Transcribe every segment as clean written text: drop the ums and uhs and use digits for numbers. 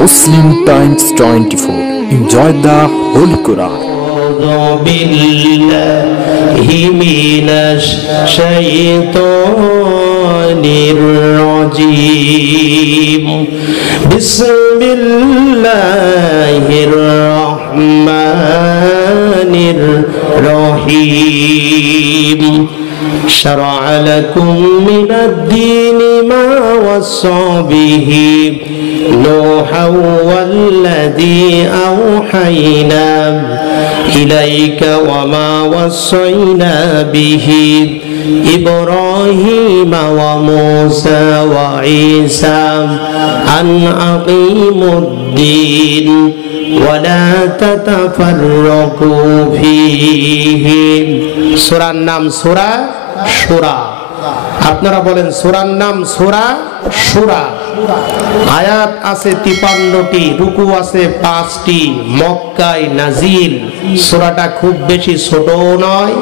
Muslim Times 24. Enjoy the Holy Quran. Bismillahirrahmanirrahim. شرع لكم من الدين ما وصى به نوحا والذي أوحينا إليك وما وصينا به إبراهيم وموسى وعيسى أن أقيموا الدين ولا تتفرقوا فيه. সূরার নাম সূরা শুরা। আপনারা বলেন সূরার নাম সূরা শুরা। আয়াত আছে 53টি, রুকু আছে 5টি, মক্কায় নাজিল। সূরাটা খুব বেশি ছোটও নয়,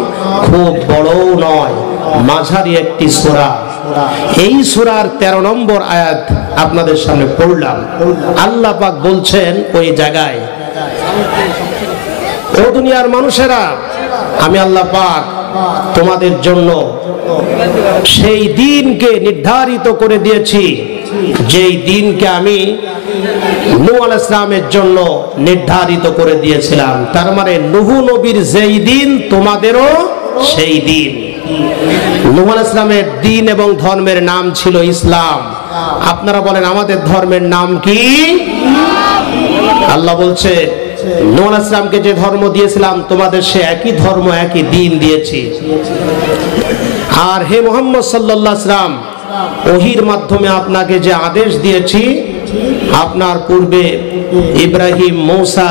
খুব বড়ও নয়, মাঝারি একটি সূরা। এই সূরার 13 নম্বর আয়াত আপনাদের সামনে পড়লাম। আল্লাহ পাক বলছেন ওই জায়গায়, ও দুনিয়ার মানুষেরা, আমি আল্লাহ পাক তোমাদের জন্য সেই দিনকে নির্ধারিত করে দিয়েছি, যেই দিনকে আমি নূহ আলাইহিস সালামের জন্য নির্ধারিত করে দিয়েছিলাম। তার মানে নূহ নবীর যেই দিন তোমাদেরও সেই দিন। নূহ আলাইহিস সালামের দিন এবং ধর্মের নাম ছিল ইসলাম। আপনারা বলেন আমাদের ধর্মের নাম কি? আল্লাহ বলছে নূহ আলাইহিস সালামকে যে ধর্ম দিয়েছিলাম তোমাদের সে একই ধর্ম, একই দিন দিয়েছি। আর হে মুহাম্মদ সাল্লাল্লাহু আলাইহি ওয়াসাল্লাম, ওহীর মাধ্যমে আপনাকে যে আদেশ দিয়েছি, আপনার পূর্বে ইব্রাহিম, মূসা,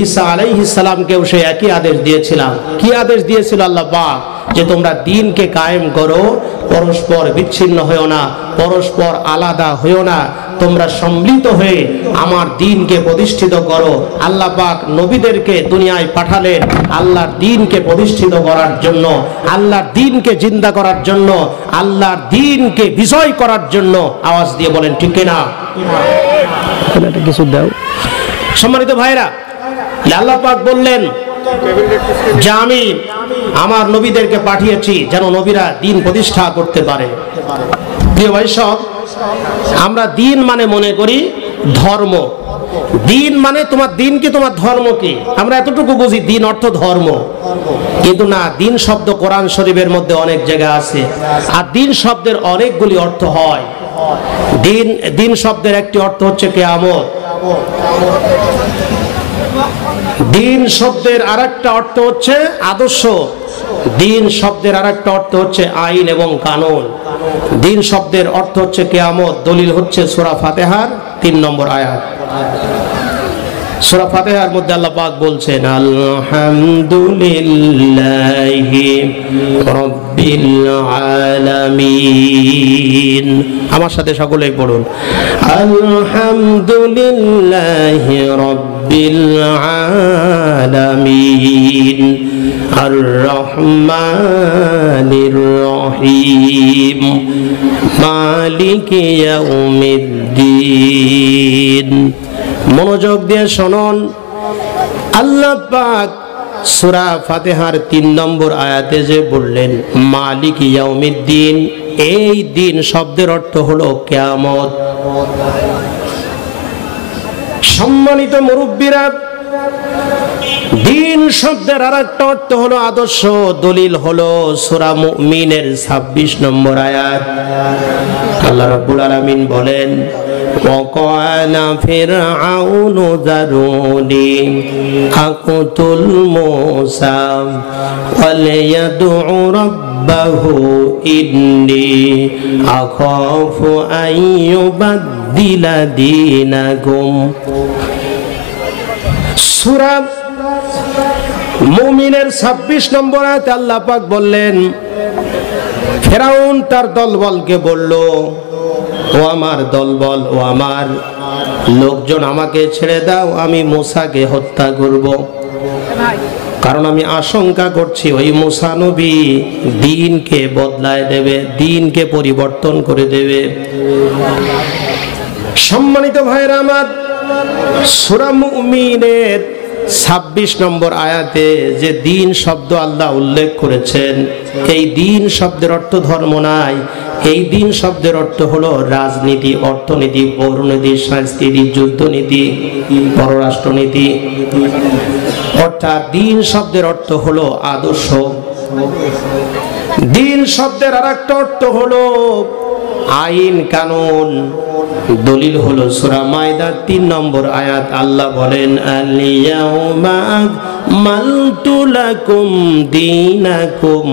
ঈসা আলাইহিস সালামকেও সে একই আদেশ দিয়েছিলাম। কি আদেশ দিয়েছিল আল্লাহ পাক? যে তোমরা দ্বীনকে কায়েম করো, পরস্পর বিচ্ছিন্ন হয়েও না, পরস্পর আলাদা হয়েও না, তোমরা সম্মিলিত হয়ে আমার দ্বীনকে প্রতিষ্ঠিত করো। আল্লাহ পাক নবীদেরকে দুনিয়ায় পাঠালেন আল্লাহর দ্বীনকে প্রতিষ্ঠিত করার জন্য, আল্লাহর দ্বীনকে জিন্দা করার জন্য, আল্লাহর দ্বীনকে বিজয় করার জন্য। আওয়াজ দিয়ে বলেন ঠিক কিনা? কিছু দাও। সম্মানিত ভাইরা, আল্লাহ পাক বললেন যে আমি আমার নবীদেরকে পাঠিয়েছি যেন নবীরা দ্বীন প্রতিষ্ঠা করতে পারে। প্রিয় ভাই সব, আমরা দ্বীন মানে মনে করি ধর্ম। দ্বীন মানে তোমার দ্বীন কি, তোমার ধর্ম কি? আমরা এতটুকু বুঝি দ্বীন অর্থ ধর্ম, কিন্তু না, দ্বীন শব্দ কোরআন শরীফের মধ্যে অনেক জায়গা আছে। আর দ্বীন শব্দের অনেকগুলি অর্থ হয়। দ্বীন শব্দের একটি অর্থ হচ্ছে কিয়ামত। দ্বীন শব্দের আরেকটা অর্থ হচ্ছে আদর্শ। দ্বীন শব্দের আরেকটা অর্থ হচ্ছে আইন এবং কানুন। দ্বীন শব্দের অর্থ হচ্ছে কিয়ামত। দলিল হচ্ছে সূরা ফাতিহার 3 নম্বর আয়াত। সূরা ফাতিহার মধ্যে আল্লাহ পাক বলছেন আলহামদুলিল্লাহি রাব্বিল আলামিন। আমার সাথে সকলেই পড়ুন আলহামদুলিল্লাহি রাব্বিল আলামিন আর রহমানির রহিম মালিকি ইয়াউমিদ্দিন। মনোযোগ দিয়ে শুনুন, আল্লাহ পাক সূরা ফাতিহার 3 নম্বর আয়াতে যে বললেন মালিক ইয়াউমিদ্দিন, এই দিন শব্দের অর্থ হলো কিয়ামত। সম্মানিত মুরব্বীরা, দিন শব্দের আরেকটা অর্থ হলো আদর্শ। দলিল হলো সূরা মুমিনের 26 নম্বর আয়াত। আল্লাহ রাব্বুল আলামিন বলেন وقال فرعون ذروني أقتل موسى وليدع ربه إني أخاف أن يبدل دينكم। সূরা মুমিনের 26 নম্বর আয়াতে আল্লাহ পাক বললেন, ফেরাউন তার দলবলকে বলল, ও আমার দলবল, ও আমার লোকজন, আমাকে ছেড়ে দাও, আমি মূসাকে হত্যা করব। কারণ আমি আশঙ্কা করছি ওই মুসা নবী দ্বীনকে বদলায় দেবে, দ্বীনকে পরিবর্তন করে দেবে। সম্মানিত ভাইরা আমার, সূরা মুমিনের 26 নম্বর আয়াতে যে দ্বীন শব্দ আল্লাহ উল্লেখ করেছেন, এই দ্বীন শব্দের অর্থ ধর্ম নাই, এই দ্বীন শব্দের অর্থ হলো রাজনীতি, অর্থনীতি, পৌরনীতি, সংস্কৃতি, যুদ্ধনীতি, পররাষ্ট্রনীতি। অর্থাৎ দ্বীন শব্দের অর্থ হলো আদর্শ। দ্বীন শব্দের আরেকটা অর্থ হলো আইন কানুন। দলিল হলো সূরা মাইদার 3 নম্বর আয়াত। আল্লাহ বলেন, আল-ইয়াউমা আকমালতু লাকুম দীনাকুম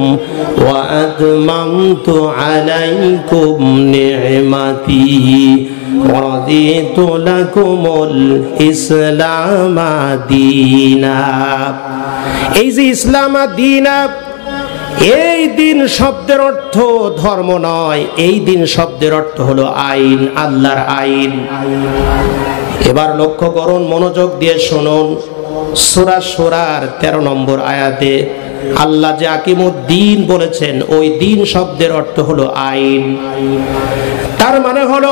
ওয়া আতমামতু আলাইকুম নি'মাতি ওয়া রাদিতু লাকুমুল ইসলামা দীনা। এই যে ইসলাম দীনা, এই দিন শব্দের অর্থ ধর্ম নয়, এই দিন শব্দের অর্থ হলো আইন, আল্লাহর আইন। এবার লক্ষ্য করুন, মনোযোগ দিয়ে শুনুন, সূরা শূরার 13 নম্বর আয়াতে আল্লাহ যে আকিমুদ্দিন বলেছেন, ওই দিন শব্দের অর্থ হলো আইন। তার মানে হলো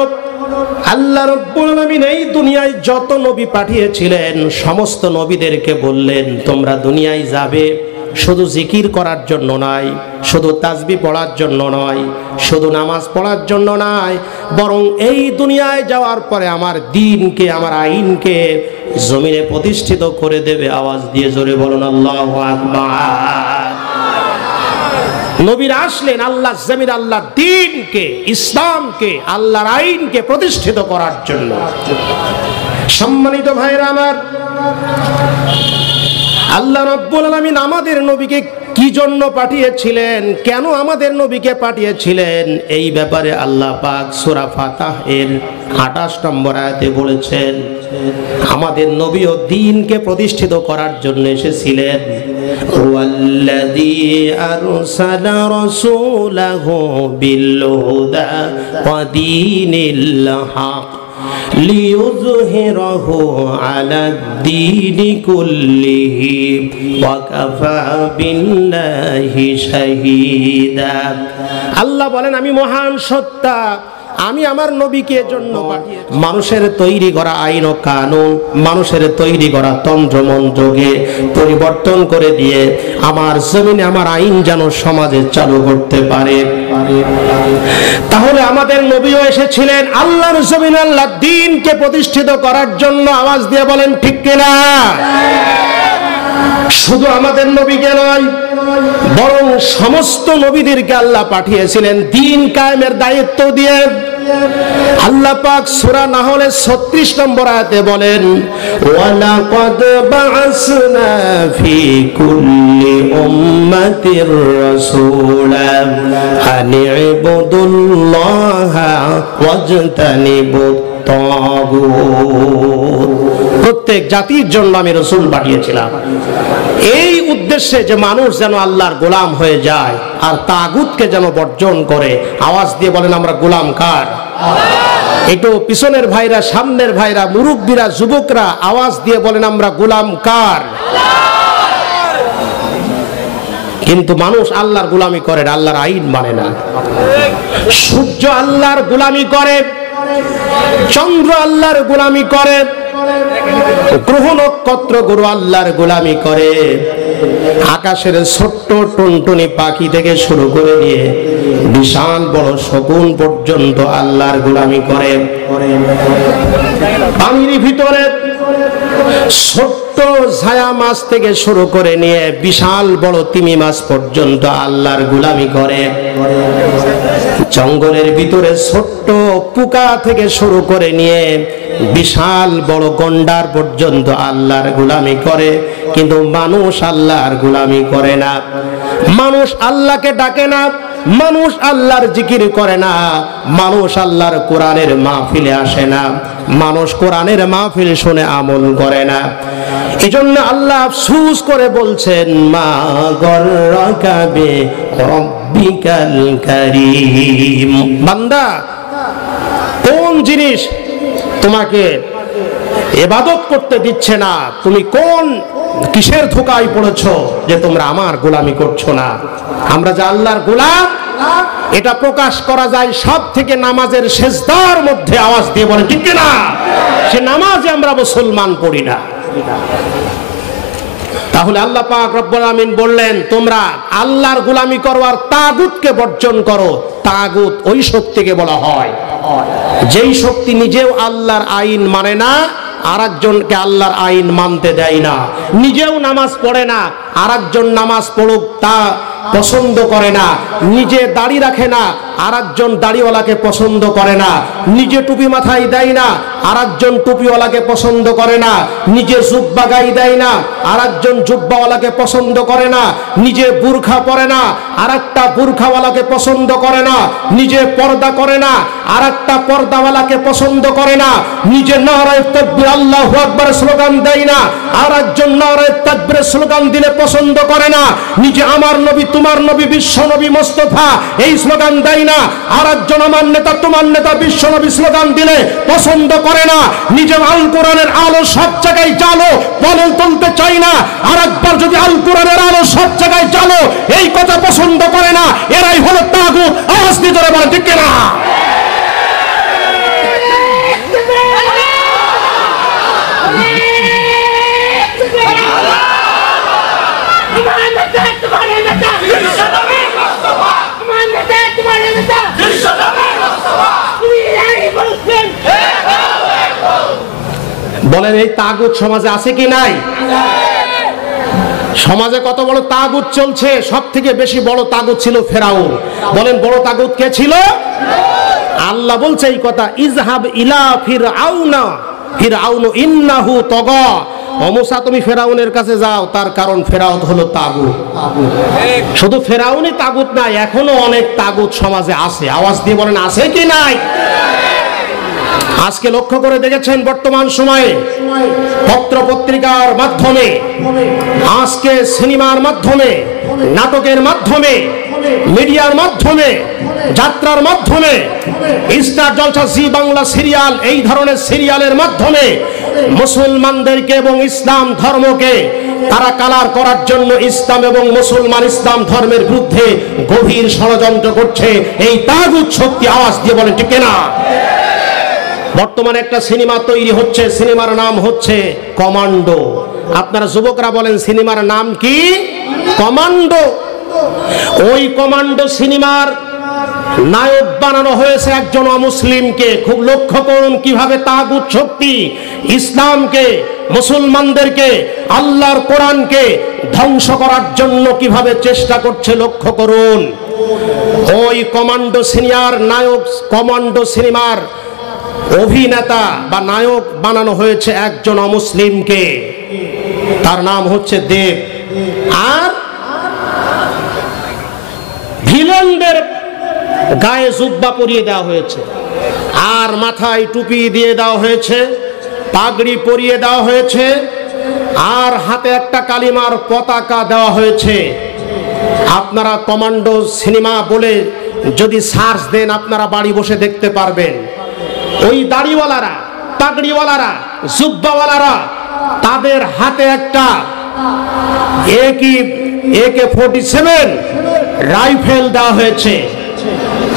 আল্লাহ রাব্বুল আলামিন এই দুনিয়ায় যত নবী পাঠিয়েছিলেন, সমস্ত নবীদেরকে বললেন তোমরা দুনিয়ায় যাবে শুধু জিকির করার জন্য নয়, শুধু তাসবিহ পড়ার জন্য নয়, শুধু নামাজ পড়ার জন্য নয়, বরং এই দুনিয়ায় যাওয়ার পরে আমার দ্বীনকে, আমার আইনকে জমিনে প্রতিষ্ঠিত করে দেবে। আওয়াজ দিয়ে জোরে বলুন আল্লাহু আকবার। নবীরা আসলেন আল্লাহ জমিন, আল্লাহর দ্বীনকে, ইসলামকে, আল্লাহর আইনকে প্রতিষ্ঠিত করার জন্য। সম্মানিত ভাইরা আমার, আল্লাহ রাব্বুল আলামিন আমাদের নবীকে কি জন্য পাঠিয়েছিলেন, কেন আমাদের নবীকে পাঠিয়েছিলেন, এই ব্যাপারে আল্লাহ পাক সূরা ফাতাহ এর 28 নম্বর আয়াতে বলেছেন, আমাদের নবীও দ্বীনকে প্রতিষ্ঠিত করার জন্য এসেছিলেন। ওয়াল্লাযী আরসালা রাসূলাহু বিল হুদা ওয়া দীনিল হক লিইয়ুযহিরাহু আলাদ-দীনি কুল্লিহি ওয়া কাফা বিল্লাহি শাহীদা। আল্লাহ বলেন, আমি মহান সত্তা, আমি আমার নবীকে জন্য পাঠিয়েছি মানুষের তৈরি করা আইন ও কানুন, মানুষের তৈরি করা তন্ত্র মন্ত্রকে পরিবর্তন করে দিয়ে আমার জমিনে আমার আইন যেন সমাজে চালু করতে পারে। তাহলে আমাদের নবীও এসেছিলেন আল্লাহর জমিনে আল্লাহর দ্বীনকে প্রতিষ্ঠিত করার জন্য। আওয়াজ দিয়ে বলেন ঠিক কিনা? শুধু আমাদের নবীকে নয়, বরং সমস্ত নবীদেরকে আল্লাহ পাঠিয়েছিলেন দ্বীন কায়েমের দায়িত্ব দিয়ে। আল্লাহ পাক সূরা নাহলের 36 নম্বর আয়াতে বলেন, ওয়ালাকাদ বা'আসনা ফি কুল্লি উম্মাতির রাসূলান আনি ইবুদুল্লাহা ওয়াজতানিবুত তাগুত। প্রত্যেক জাতির জন্য আমি রাসূল পাঠিয়েছিলাম এই উদ্দেশ্যে যে মানুষ যেন আল্লাহর গোলাম হয়ে যায় আর তাগুতকে যেন বর্জন করে। আওয়াজ দিয়ে বলেন, আমরা গোলাম কার? একটু পিছনের ভাইরা, সামনের ভাইরা, মুরব্বীরা, যুবকরা আওয়াজ দিয়ে বলেন, আমরা গোলাম কার? কিন্তু মানুষ আল্লাহর গোলামি করে না, আল্লাহর আইন মানে না। সূর্য আল্লাহর গোলামি করে, চন্দ্র আল্লাহর গোলামি করে, গ্রহ নক্ষত্র গুরু আল্লাহর গোলামি করে, আকাশের ছোট্ট টুনটুনি পাখি থেকে শুরু করে দিয়ে বিশাল বড় শকুন পর্যন্ত আল্লাহর গোলামি করে। পানির ভিতরে ছোট্ট ছায়া মাছ থেকে শুরু করে নিয়ে বিশাল বড় তিমি মাছ পর্যন্ত আল্লাহর গোলামি করে। জঙ্গলের ভিতরে ছোট্ট পোকা থেকে শুরু করে নিয়ে বিশাল বড় গন্ডার পর্যন্ত আল্লাহর গোলামি করে। কিন্তু মানুষ আল্লাহর গোলামি করে না, মানুষ আল্লাহকে ডাকে না, মানুষ আল্লাহর জিকির করে না, মানুষ আল্লাহর কোরআনের মাহফিলে আসে না, মানুষ কোরআনের মাহফিল শুনে আমল করে না। এজন্য আল্লাহ আফসোস করে বলছেন, মা গররাকা বিরব্বিকাল কারীম। বান্দা, কোন জিনিস তোমাকে ইবাদত করতে দিচ্ছে না, তুমি কোন কিসের ধোঁকায় পড়েছো যে তোমরা আমার গোলামি করছো না? আমরা যে আল্লাহর গোলাম এটা প্রকাশ করা যায় সব থেকে নামাজের সেজদার মধ্যে আওয়াজ দিয়ে বলেন ঠিক না? সে নামাজে আমরা মুসলমান পড়ি না। তাহলে আল্লাহ পাক রব্বুল আমিন বললেন তোমরা আল্লাহর গোলামি করো আর তাগুতকে বর্জন করো। তাগুত ওই শক্তিকে বলা হয় যেই শক্তি নিজেও আল্লাহর আইন মানে না, আরেকজনকে আল্লাহর আইন মানতে দেয় না, নিজেও নামাজ পড়ে না, আরেকজন নামাজ পড়ুক তা পছন্দ করে না, নিজে দাড়ি রাখে না, আরেকজন দাড়িওয়ালাকে পছন্দ করে না, নিজে টুপি মাথায় দেয় না, আরেকজন টুপিওয়ালাকে পছন্দ করে না, নিজে জুব্বা গায়ে দেয় না, আরেকজন জুব্বাওয়ালাকে পছন্দ করে না, নিজে বুরখা পরে না, আরেকটা বুরখাওয়ালাকে পছন্দ করে না, নিজে পর্দা করে না, আরেকটা পর্দাওয়ালাকে পছন্দ করে না, নিজে নারায়ে তাকবীর আল্লাহু আকবার স্লোগান দেয় না, আরেকজন নারায়ে তাকবীরের স্লোগান দিলে পছন্দ করে না, নিজে আমার নবী তোমার নবী বিশ্ব নবী মুস্তাফা এই স্লোগান দেয় না, আরেকজন আমার নেতা তোমার নেতা বিশ্ব নবী স্লোগান দিলে পছন্দ করে না, নিজে আল কোরআনের আলো সব জায়গায় জ্বালো বলে তুলতে চাই না, আরেকবার যদি আল কোরআনের আলো সব জায়গায় জ্বালো এই কথা পছন্দ করে না, এরাই হলো তাগুত। আওয়াজ দিয়ে জোরে বলেন ঠিক না? বলেন এই তাগুত সমাজে আছে কি নাই? সমাজে কত বড় তাগুত চলছে। সব থেকে বেশি বড় তাগুত ছিল ফেরাউন। বলেন বড় তাগুত কে ছিল? আল্লাহ বলছে এই কথা, ইজহাব ইলা ফিরআউনা ফিরআউন ইন্নাহু তাগা। ও মুসা তুমি ফেরাউনের কাছে যাও, তার কারণ ফেরাউন হলো তাগুত। শুধু ফেরাউনই তাগুত নাই, এখনো অনেক তাগুত সমাজে আছে। আওয়াজ দিয়ে বলেন আছে কি নাই? আজকে লক্ষ্য করে দেখেছেন বর্তমান সময়ে পত্র পত্রিকার মাধ্যমে, আজকে সিনেমার মাধ্যমে, নাটকের মাধ্যমে, মিডিয়ার মাধ্যমে, যাত্রার মাধ্যমে, স্টার জলসা, জি বাংলা সিরিয়াল, এই ধরনের সিরিয়ালের মাধ্যমে মুসলমানদেরকে এবং ইসলাম ধর্মকে তারা কালার করার জন্য ইসলাম এবং মুসলমান ইসলাম ধর্মের বিরুদ্ধে গভীর ষড়যন্ত্র করছে এই তাগুত শক্তি। আওয়াজ দিয়ে বলেন ঠিক না? বর্তমানে একটা সিনেমা তৈরি হচ্ছে, সিনেমার নাম হচ্ছে কমান্ডো। আপনারা যুবকরা বলেন সিনেমার নাম কি? কমান্ডো। ওই কমান্ডো সিনেমার নায়ক বানানো হয়েছে একজন অমুসলিমকে। খুব লক্ষ্য করুন কিভাবে তাগুত শক্তি ইসলামকে, মুসলমানদেরকে, আল্লাহর কোরআনকে ধ্বংস করার জন্য কিভাবে চেষ্টা করছে। লক্ষ্য করুন ওই কমান্ডো সিনেমার নায়ক, কমান্ডো সিনেমার অভিনেতা বা নায়ক বানানো হয়েছে একজন অমুসলিমকে। তার নাম হচ্ছে দেব। আর ভিলেনদের গায়ে জুব্বা পরিয়ে দেওয়া হয়েছে, আর মাথায় টুপি দিয়ে দেওয়া হয়েছে, পাগড়ি পরিয়ে দেওয়া হয়েছে, আর হাতে একটা কালিমার পতাকা দেওয়া হয়েছে। আপনারা কমান্ডো সিনেমা বলে যদি সার্চ দেন আপনারা বাড়ি বসে দেখতে পারবেন। ওই দাড়িওয়ালারা, পাগড়িওয়ালারা, জুব্বাওয়ালারা, তাদের হাতে একটা AK-47 রাইফেল দেওয়া হয়েছে,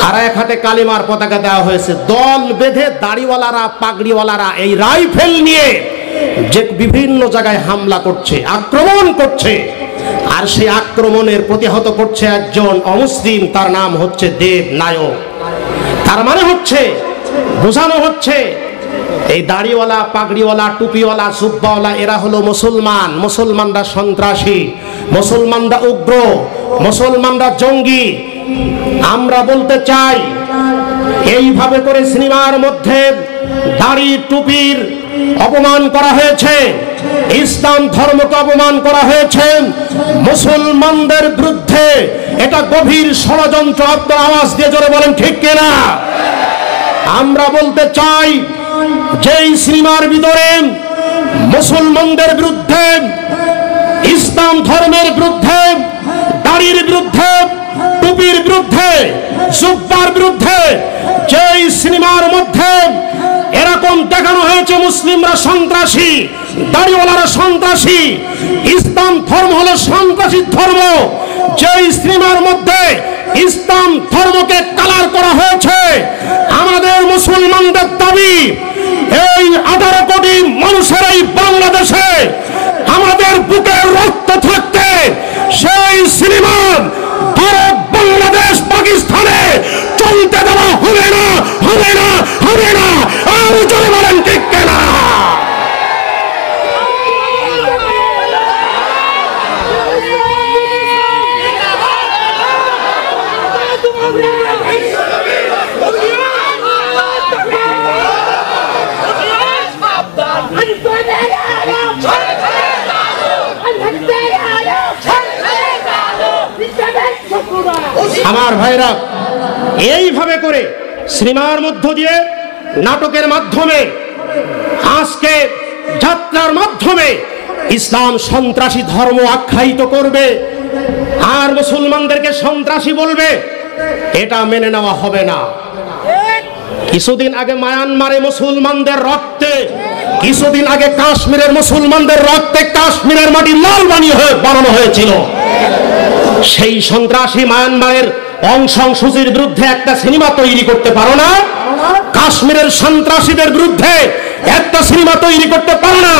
আর এক হাতে কালিমার পতাকা দেওয়া হয়েছে। দল বেঁধে দাড়িওয়ালারা, পাগড়িওয়ালারা এই রাইফেল নিয়ে যে বিভিন্ন জায়গায় হামলা করছে, আক্রমণ করছে, আর সেই আক্রমণের প্রতিহত করছে একজন অমুসলিম, তার নাম হচ্ছে দেব নায়ক। তার মানে হচ্ছে, বোঝানো হচ্ছে এই দাড়িওয়ালা, পাগড়িওয়ালা, টুপিওয়ালা, জুব্বাওয়ালা এরা হলো মুসলমান। মুসলমানরা সন্ত্রাসী, মুসলমানরা উগ্র, মুসলমানরা জঙ্গি। আমরা বলতে চাই এইভাবে করে সিনেমার মধ্যে দাড়ি টুপির অপমান করা হয়েছে, ইসলাম ধর্মকে অপমান করা হয়েছে, মুসলমানদের বিরুদ্ধে এটা গভীর ষড়যন্ত্র। আপনার আওয়াজ দিয়ে জোরে বলেন ঠিক কিনা? আমরা বলতে চাই যে সিনেমার ভিতরে মুসলমানদের বিরুদ্ধে, ইসলাম ধর্মের বিরুদ্ধে, দাড়ির বিরুদ্ধে, টুপির বিরুদ্ধে, জুব্বার বিরুদ্ধে, যে সিনেমার মধ্যে এরকম দেখানো হয়েছে মুসলিমরা সন্ত্রাসী, দাড়িওয়ালারা সন্ত্রাসী, ইসলাম ধর্ম হলো সন্ত্রাসী ধর্ম। যেই সিনেমার মধ্যে ইসলাম ধর্মকে কালার করা হয়েছে, আমাদের মুসলমানদের দাবি এই 18 কোটি মানুষের এই বাংলাদেশে আমাদের বুকের রক্ত থাকতে সেই সিনেমা ভারত, বাংলাদেশ, পাকিস্তানে চলতে দেওয়া হবে না, হবে না, হবে না। আর জোরে বলেন ঠিক কিনা? আমার ভাইরা, এইভাবে করে সিনেমার মধ্য দিয়ে, নাটকের মাধ্যমে, আজকে যাত্রার মাধ্যমে ইসলাম সন্ত্রাসী ধর্ম আখ্যায়িত করবে আর মুসলমানদেরকে সন্ত্রাসী বলবে, এটা মেনে নেওয়া হবে না। কিছুদিন আগে মায়ানমারে মুসলমানদের রক্তে, কিছুদিন আগে কাশ্মীরের মুসলমানদের রক্তে কাশ্মীরের মাটি লাল বানানো হয়েছিল। সেই সন্ত্রাসী মায়ানমারের অং সান সুচির বিরুদ্ধে একটা সিনেমা তৈরি করতে পারো না? কাশ্মীরের সন্ত্রাসীদের বিরুদ্ধে একটা সিনেমা তৈরি করতে পারো না?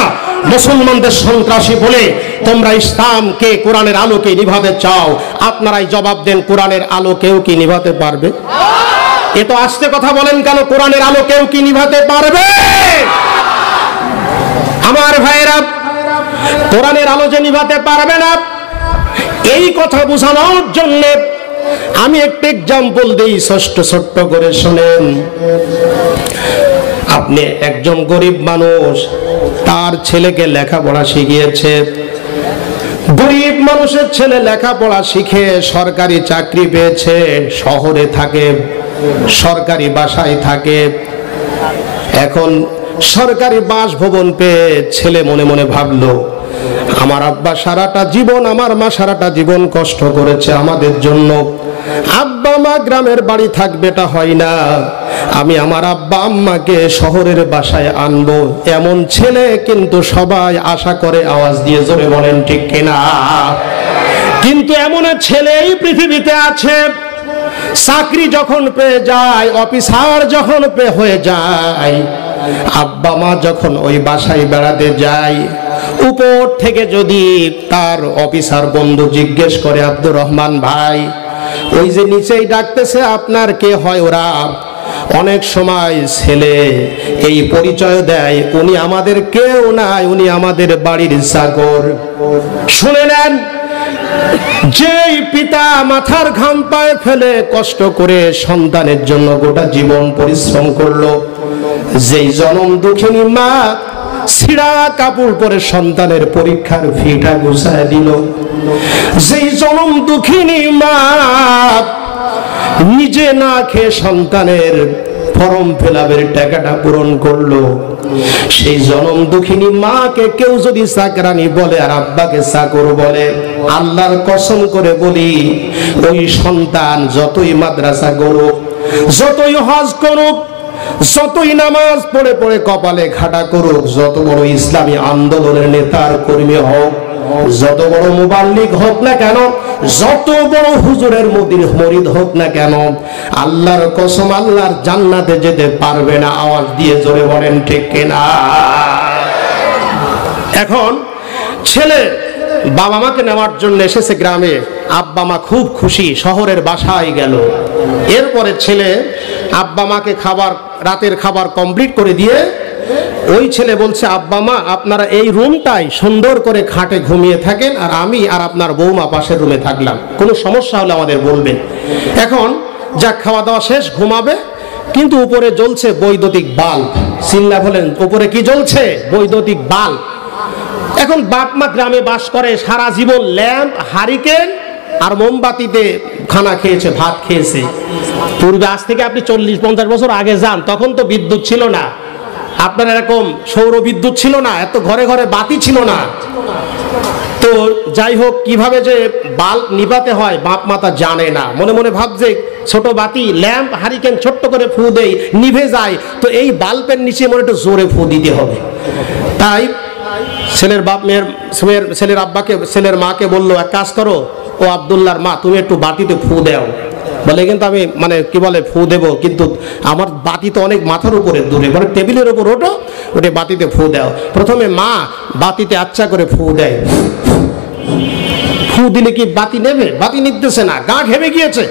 মুসলমানদের সন্ত্রাসী বলে তোমরা ইসলামকে কোরআনের আলোকে নিভাতে চাও, আপনারাই জবাব দেন, কোরআনের আলো কেউ কি নিভাতে পারবে? এ তো আস্তে কথা বলেন কেন? কোরআনের আলো কেউ কি নিভাতে পারবে? আমার ভাইরা, কোরআনের আলো যে নিভাতে পারবে না, এই কথা বোঝানোর জন্য আমি একটা এক্সাম্পল দিই, ছোট্ট করে শুনেন। আপনি একজন গরিব মানুষ, তার ছেলেকে লেখাপড়া শিখিয়েছে। গরিব মানুষের ছেলে লেখাপড়া শিখে সরকারি চাকরি পেয়েছে, শহরে থাকে, সরকারি বাসায় থাকে। এখন সরকারি বাসভবন পেয়ে ছেলে মনে মনে ভাবলো, আমার আব্বা সারাটা জীবন, আমার মা সারাটা জীবন কষ্ট করেছে আমাদের জন্য, আব্বা মা গ্রামের বাড়ি থাকবে, এটা হয় না, আমি আমার আব্বা আম্মাকে শহরের বাসায় আনবো। এমন ছেলে কিন্তু সবাই আশা করে, আওয়াজ দিয়ে জোরে বলেন ঠিক কিনা? কিন্তু এমন ছেলে এই পৃথিবীতে আছে, চাকরি যখন পেয়ে যায়, অফিসার যখন হয়ে যায়, আব্বা মা যখন ওই বাসায় বেড়াতে যায়, উপর থেকে যদি তার অফিসার বন্ধু জিজ্ঞেস করে, আব্দুর রহমান ভাই, ওই যে নিচেই ডাকতেছে, আপনার কে হয় ওরা? অনেক সময় ছেলে এই পরিচয় দেয়, উনি আমাদের কেউ নাই, উনি আমাদের বাড়ির চাকর। শুনে নেন, যেই পিতা মাথার ঘাম পায়ে ফেলে কষ্ট করে সন্তানের জন্য গোটা জীবন পরিশ্রম করলো, যেই জনম দুঃখিনী মা ছিঁড়া কাপড় পরে সন্তানের পরীক্ষার ফিটা গুছায় দিল, যেই জনম দুঃখিনী মা নিজে না খেয়ে সন্তানের ফর্ম ফিলাপের টাকাটা পূরণ করলো, সেই জনম দুঃখিনী মাকে কেউ যদি চাকরানি বলে আর আব্বাকে চাকর বলে, আল্লাহর কসম করে বলি, ওই সন্তান যতই মাদ্রাসা করুক, যতই হজ করুক, যতই নামাজ পড়ে পড়ে কপালে ঘাটা করুক, যত বড় ইসলামী আন্দোলনের নেতার কর্মী হোক, যত বড় মুবাল্লিগ হোক না কেন, যত বড় হুজুরের মুরিদ হোক না কেন, আল্লাহর কসম আল্লাহর জান্নাতে যেতে পারবে না। আওয়াজ দিয়ে জোরে বলেন ঠিক কিনা? এখন ছেলে বাবা মাকে নেওয়ার জন্য এসেছে গ্রামে, আব্বা মা খুব খুশি, শহরের বাসায় গেল। এরপরে ছেলে আব্বা মাকে রাতের খাবার কমপ্লিট করে দিয়ে ওই ছেলে বলছে, আব্বা মা আপনারা এই রুমটাই সুন্দর করে খাটে ঘুমিয়ে থাকেন, আর আমি আর আপনার বৌমা পাশের রুমে থাকলাম, কোনো সমস্যা হলে আমাদের বলবেন। এখন যাক, খাওয়া দাওয়া শেষ, ঘুমাবে, কিন্তু উপরে জ্বলছে বৈদ্যুতিক বাল্ব। চিল্লা বলেন, উপরে কি জ্বলছে? বৈদ্যুতিক বাল্ব। এখন বাপ মা গ্রামে বাস করে, সারা জীবন ল্যাম্প, হারিকেন আর মোমবাতিতে খানা খেয়েছে, ভাত খেয়েছে। পূর্বে আজ থেকে আপনি 40-50 বছর আগে যান, তখন তো বিদ্যুৎ ছিল না, আপনার এরকম সৌর বিদ্যুৎ ছিল না, এত ঘরে ঘরে বাতি ছিল না। তো যাই হোক, কিভাবে যে বাল্ব নিভাতে হয় বাপ মাতা জানে না, মনে মনে ভাবছে ছোট বাতি ল্যাম্প হারিকেন ছোট্ট করে ফু দেই, নিভে যায়, তো এই বাল্বের নিচে মনে একটু জোরে ফু দিতে হবে। তাই ছেলের বাপ ছেলের আব্বাকে ছেলের মাকে বললো, এক কাজ করো, ও আব্দুল্লাহর মা, তুমি একটু বাতিতে ফু দাও। বলে কিন্তু আমি মানে কি বলে ফু দেবো, কিন্তু আমার বাতি তো অনেক মাথার উপরে দূরে, মানে টেবিলের উপর ওঠো, ওটা বাতিতে ফু দাও। প্রথমে মা বাতিতে আচ্ছা করে ফু দেয়, ফু দিলে কি বাতি নেবে? বাতি নিতেছে না, গা ঘেমে গিয়েছে।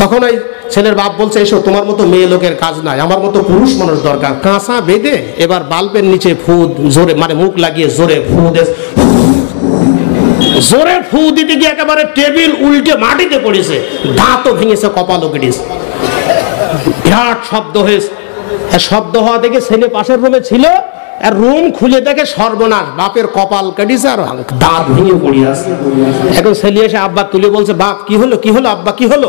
তখন ওই ছেলের বাপ বলছে, এসো, তোমার মতো মেয়ে লোকের কাজ নাই, আমার মতো পুরুষ মানুষ দরকার। কাঁচা বেঁধে এবার বাল্বের নিচে ফু জোরে, মানে মুখ লাগিয়ে জোরে ফু দে। জোরে ফু দিতে গিয়ে একেবারে টেবিল উল্টে মাটিতে পড়েছে, দাঁতও ভেঙেছে, কপালও কেটেছে, বিরাট শব্দ হয়েছে। শব্দ হওয়া দেখে ছেলে পাশের রুমে ছিল, আর রুম খুলে দেখে সর্বনাশ, বাপের কপাল কেটেছে আর দাঁত ভেঙে পড়ে আছে। এখন ছেলে এসে আব্বা তুলে বলছে, বাপ কি হলো, কি হলো আব্বা, কি হলো?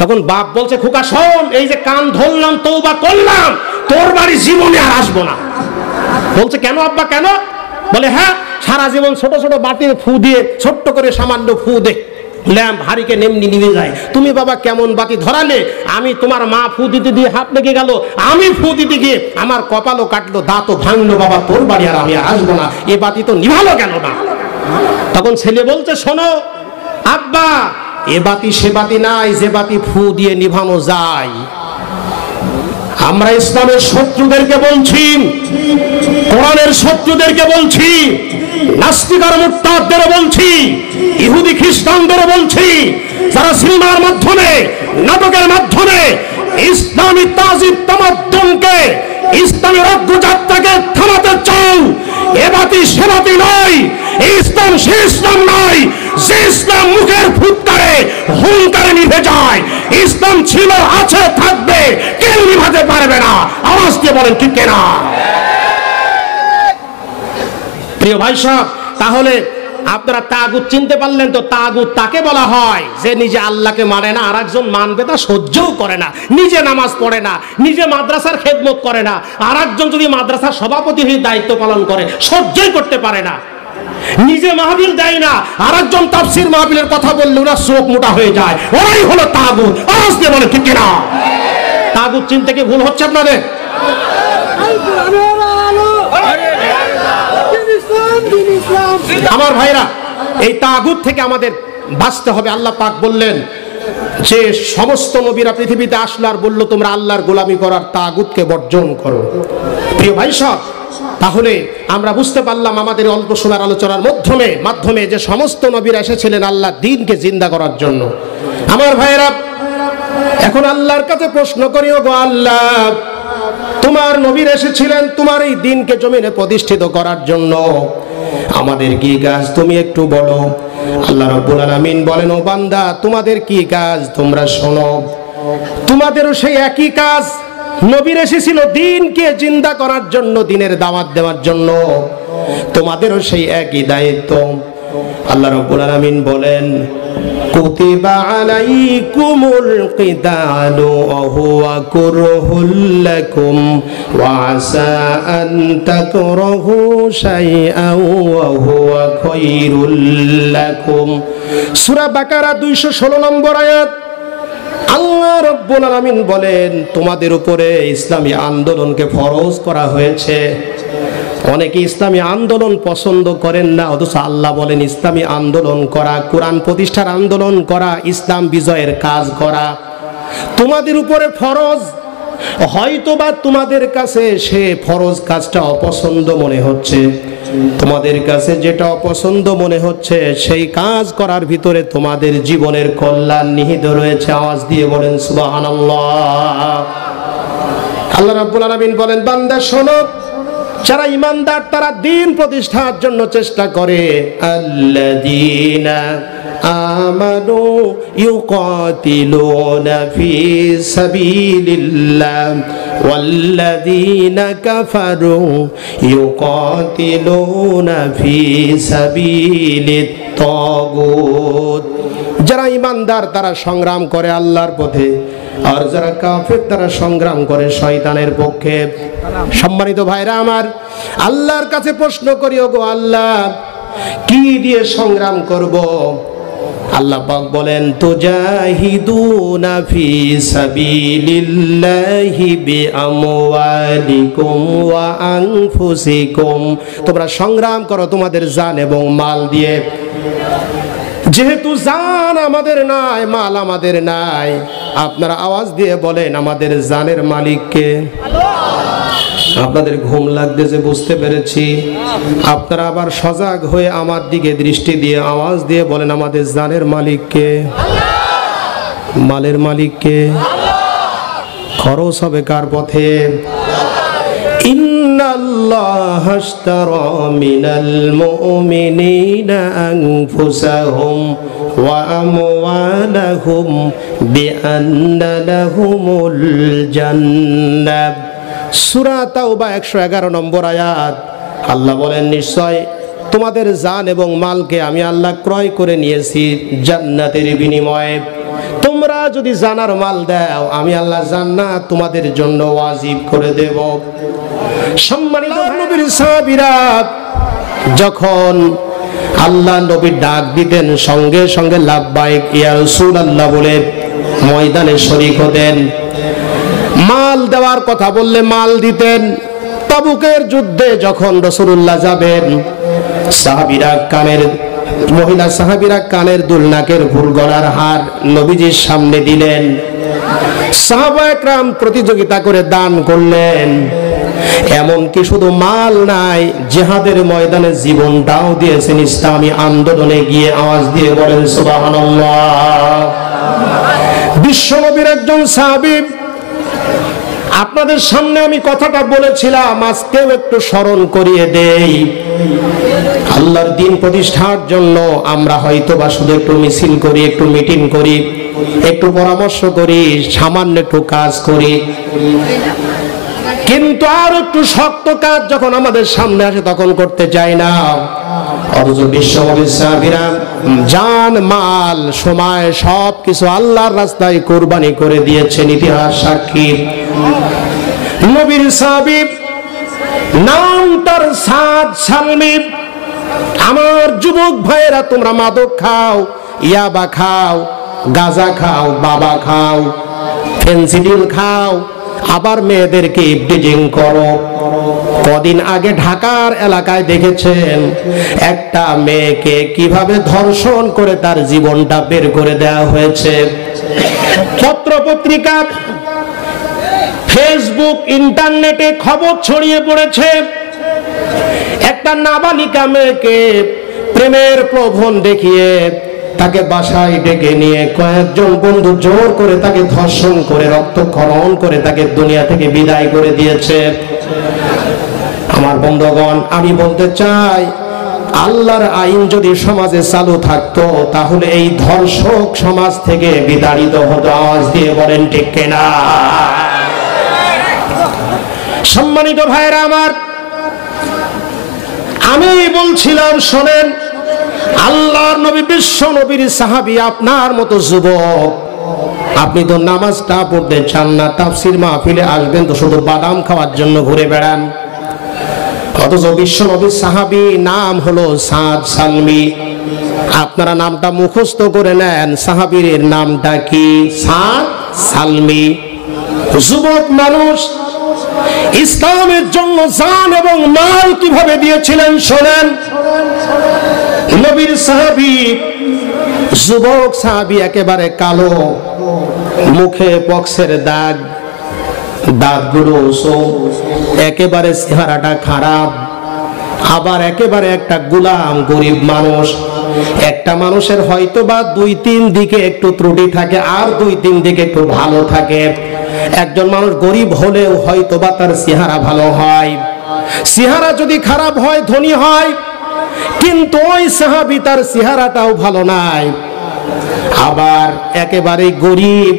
তখন বাপ বলছে, খোকা শোন, এই যে কান ধরলাম, তওবা করলাম, তোর বাড়ি জীবনে আর আসবো না। বলছে, কেন আব্বা, কেন? বলে, হ্যাঁ, সারা জীবন ছোট ছোট বাটিতে ফু দিয়ে, ছোট্ট করে সামান্য ফু দে, ল্যাম্প হারিকে এমনি নিভে যায়। তুমি বাবা কেমন বাতি ধরালে, আমি তোমার মা ফু দিতে দিয়ে হাত লেগে গেল, আমি ফু দিতে গিয়ে আমার কপালও কাটলো, দাঁতও ভাঙলো, বাবা তোর বাড়ি আর আমি আসবো না, এ বাতি তো নিভালো কেন না? তখন ছেলে বলছে, শোনো আব্বা, এ বাতি সে বাতি নাই যে বাতি ফু দিয়ে নিভানো যায়। আমরা ইসলামের শত্রুদেরকে বলছি, কোরআনের শত্রুদেরকে বলছি, নাস্তিক আর মুরতাদদের বলছি, ইহুদি খ্রিস্টানদের বলছি, যারা সিনেমার মাধ্যমে, নাটকের মাধ্যমে ইসলামী তাজিব তামাদ্দুনকে, ইসলামের অগ্রযাত্রাকে থামাতে চাও, এ বাতি সে বাতি নয়, ইসলাম সে ইসলাম নয় যে ইসলাম মুখের ফুৎকারে হুঙ্কারে নিভে যায়। ইসলাম ছিল, আছে, থাকবে, কেউ নিভাতে পারবে না। আওয়াজ দিয়ে বলেন ঠিক কিনা? প্রিয় ভাই সাহেব, তাহলে আপনারা তাগুত চিনতে পারলেন তো? তাগুত তাকে বলা হয় যে নিজে আল্লাহকে মানে না, আর একজন মানবে তা সহ্যও করে না, নিজে নামাজ পড়ে না, নিজে মাদ্রাসার খেদমত করে না, আর একজন যদি মাদ্রাসার সভাপতি হয়ে দায়িত্ব পালন করে সহ্যই করতে পারে না, নিজে মাহফিল দেয় না, আর একজন তাফসীর মাহফিলের কথা বললে ওরা চোখ মোটা হয়ে যায়, ওরাই হলো তাগুত। আওয়াজ দিয়ে বলে ঠিক কিনা? তাগুত চিনতে কি ভুল হচ্ছে আপনাদের? আমার ভাইরা, এই তাগুত থেকে আমাদের বাঁচতে হবে। আল্লাহ পাক বললেন যে সমস্ত নবীরা পৃথিবীতে আসলো আর বললো তোমরা আল্লাহর গোলামি করার তাগুতকে বর্জন করো। প্রিয় ভাই সব, তাহলে আমরা বুঝতে পারলাম আমাদের অল্প সময়ের আলোচনার মাধ্যমে যে সমস্ত নবীরা এসেছিলেন আল্লাহর দ্বীনকে জিন্দা করার জন্য। আমার ভাইরা, এখন আল্লাহর কাছে প্রশ্ন করি, ওগো আল্লাহ, তোমার নবীর এসেছিলেন তোমার এই দ্বীনকে জমিনে প্রতিষ্ঠিত করার জন্য, আমাদের কি কাজ তুমি একটু বলো। আল্লাহ রাব্বুল আলামিন বলেন, ও বান্দা, তোমাদের কি কাজ তোমরা শোনো। তোমাদেরও সেই একই কাজ, নবীর এসেছিল দ্বীনকে জিন্দা করার জন্য, দ্বীনের দাওয়াত দেওয়ার জন্য, তোমাদেরও সেই একই দায়িত্ব। আল্লাহ রাব্বুল আলামিন বলেন, কুতিবা আলাইকুমুল কিতালু ওয়া হুয়া কুরহুল লাকুম ওয়া আসা আন তাকরাহু শাইআন ওয়া হুয়া খায়রুল লাকুম। সূরা বাকারা 216 নম্বর আয়াত। আল্লাহ রাব্বুল আলামিন বলেন, তোমাদের উপরে ইসলামী আন্দোলনকে ফরজ করা হয়েছে। অনেকে ইসলামী আন্দোলন পছন্দ করেন না, অথচ আল্লাহ বলেন ইসলামী আন্দোলন করা, কোরআন প্রতিষ্ঠার আন্দোলন করা, ইসলাম বিজয়ের কাজ করা তোমাদের উপরে ফরজ। হয়তোবা তোমাদের কাছে সে ফরজ কাজটা অপছন্দ মনে হচ্ছে, তোমাদের কাছে যেটা অপছন্দ মনে হচ্ছে সেই কাজ করার ভিতরে তোমাদের জীবনের কল্যাণ নিহিত রয়েছে। আওয়াজ দিয়ে বলেন সুবহানাল্লাহ। আল্লাহ রাব্বুল আলামিন বলেন, বান্দা শোনো, যারা ইমানদার তারা দ্বীন প্রতিষ্ঠার জন্য চেষ্টা করে, আল্লাযীনা আমানু ইউকাতিলুনা ফি সাবিলিল্লাহ ওয়াল্লাযীনা কাফারু ইউকাতিলুনা ফি সাবিলিত তাগুত। যারা ইমানদার তারা সংগ্রাম করে আল্লাহর পথে, আর যারা কাফের তারা সংগ্রাম করে শয়তানের পক্ষে। সম্মানিত ভাইরা আমার, আল্লাহর কাছে প্রশ্ন করি, ওগো আল্লাহ, কি দিয়ে সংগ্রাম করব? আল্লাহ পাক বলেন তুজাহিদুনা ফি সাবিলিল্লাহি বিআমওয়ালিকুম ওয়া আনফুসিকুম, তোমরা সংগ্রাম করো তোমাদের জান এবং মাল দিয়ে। যেহেতু জান আমাদের নাই, মাল আমাদের নাই, আপনারা আওয়াজ দিয়ে বলেন আমাদের জানের মালিক কে? আপনাদের ঘুম লাগতেছে বুঝতে পেরেছি, আপনারা আবার সজাগ হয়ে আমার দিকে দৃষ্টি দিয়ে আওয়াজ দিয়ে বলেন আমাদের জানের মালিক কে? মালের মালিক কে? খরচ হবে কার পথে? ইন্নাল্লাহ আশতারা মিনাল মুমিনিনা আনফুসাহুম ওয়া আমওয়ালাহুম বিআন্না লাহুমুল জান্নাহ। সূরা তাওবা 111 নম্বর আয়াত। আল্লাহ বলেন নিশ্চয় তোমাদের জান এবং মালকে আমি আল্লাহ ক্রয় করে নিয়েছি জান্নাতের বিনিময়ে। তোমরা যদি জানার মাল দাও আমি আল্লাহ জান্নাত তোমাদের জন্য ওয়াজিব করে দেব। সম্মানিত নবীর সাহাবীরা যখন আল্লাহ নবী ডাক দিতেন সঙ্গে সঙ্গে লাব্বাইক ইয়া রাসূলুল্লাহ বলে ময়দানে শরীক হতেন। মাল দেওয়ার কথা বললে মাল দিতেন। তাবুকের যুদ্ধে যখন রাসূলুল্লাহ যাবেন, মহিলা সাহাবীরা কানের দুল, নাকের ফুল, গলার হার নবীজির সামনে দিলেন। সাহাবায়ে কেরাম প্রতিযোগিতা করে দান করলেন। এমনকি শুধু মাল নাই, জিহাদের ময়দানে জীবনটাও দিয়েছেন ইসলামী আন্দোলনে গিয়ে। আওয়াজ দিয়ে বলেন সুবহানাল্লাহ। বিশ্বনবীর একজন সাহাবী, আপনাদের সামনে আমি কথাটা বলেছিলাম, আজকেও একটু স্মরণ করিয়ে দেই। আল্লাহর দ্বীন প্রতিষ্ঠার জন্য আমরা হয়তো বা শুধু একটু মিছিল করি, একটু মিটিং করি, একটু পরামর্শ করি, সামান্য একটু কাজ করি, কিন্তু আর একটু শক্ত কাজ যখন আমাদের সামনে আসে তখন করতে চাই না। অথচ বিশ্বনবীর সাহাবীরা জান, মাল, সময় সবকিছু আল্লাহর রাস্তায় কুরবানি করে দিয়েছেন। ইতিহাস সাক্ষী। নবীর সাহাবী নাম তার সাদ সালমি। আমার যুবক ভাইয়েরা, তোমরা মাদক খাও, ইয়াবা খাও, গাঁজা খাও, বাবা খাও, ফেন্সিডিল খাও, আবার মেয়েদেরকে ইফটিজিং করো। কদিন আগে ঢাকার এলাকায় দেখেছেন একটা মেয়েকে কিভাবে ধর্ষণ করে তার জীবনটা বের করে দেওয়া হয়েছে। পত্র পত্রিকা, ফেসবুক, ইন্টারনেটে খবর ছড়িয়ে পড়েছে। একটা নাবালিকা মেয়েকে প্রেমের প্রলোভন দেখিয়ে তাকে বাসায় ডেকে নিয়ে কয়েকজন বন্ধু জোর করে তাকে ধর্ষণ করে রক্তক্ষরণ করে তাকে দুনিয়া থেকে বিদায় করে দিয়েছে। আমার বন্ধুগণ, আমি বলতে চাই, আল্লাহর আইন যদি সমাজে চালু থাকতো তাহলে এই ধর্ষক সমাজ থেকে বিতাড়িত হতো। আওয়াজ দিয়ে বলেন ঠিক কিনা? সম্মানিত ভাইরা আমার, আমি বলছিলাম শোনেন, আল্লাহর নবী, বিশ্ব নবীর সাহাবী, আপনার মতো যুবক, আপনি তো নামাজটা পড়তে চান না, তাফসীর মাহফিলে আসবেন তো শুধু বাদাম খাওয়ার জন্য ঘুরে বেড়ান। অথচ বিশ্ব নবীর সাহাবী নাম হলো সাদ সালমি। আপনারা নামটা মুখস্থ করে নেন, সাহাবীর নামটা কি? সাদ সালমি। যুবক মানুষ ইসলামের জন্য জান এবং মাল কিভাবে দিয়েছিলেন শোনেন। নবীর সাহাবী, যুবক সাহাবী, একেবারে কালো, মুখে পক্সের দাগ, দাঁতগুলো একেবারে চেহারাটা খারাপ, আবার একেবারে একটা গোলাম, গরিব মানুষ। একটা মানুষের হয়তো বা 2-3 দিকে একটু ত্রুটি থাকে আর 2-3 দিকে একটু ভালো থাকে। একজন মানুষ গরিব হলেও হয়তো বা তার চেহারা ভালো হয়। চেহারা যদি খারাপ হয়, ধনী হয়, কিন্তু ওই সাহাবী তার চেহারাটাও ভালো নাই, আবার একেবারে গরিব,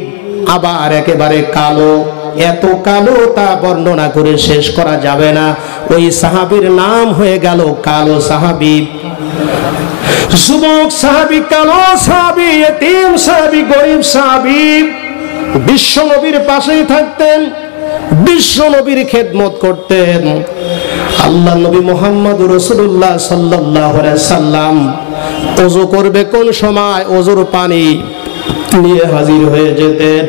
আবার একেবারে কালো। এত কালো তা বর্ণনা করে শেষ করা যাবে না। ওই সাহাবীর নাম হয়ে গেল কালো সাহাবী। যুবক সাহাবী, কালো সাহাবী, এতিম সাহাবী, গরিব সাহাবী বিশ্ব নবীর পাশেই থাকতেন, বিশ্ব নবীর খেদমত করতেন। আল্লাহ নবী মুহাম্মদ রাসূলুল্লাহ সাল্লাল্লাহু আলাইহি সাল্লাম ওযু করবে কোন সময় ওযুর পানি নিয়ে হাজির হয়ে যেতেন।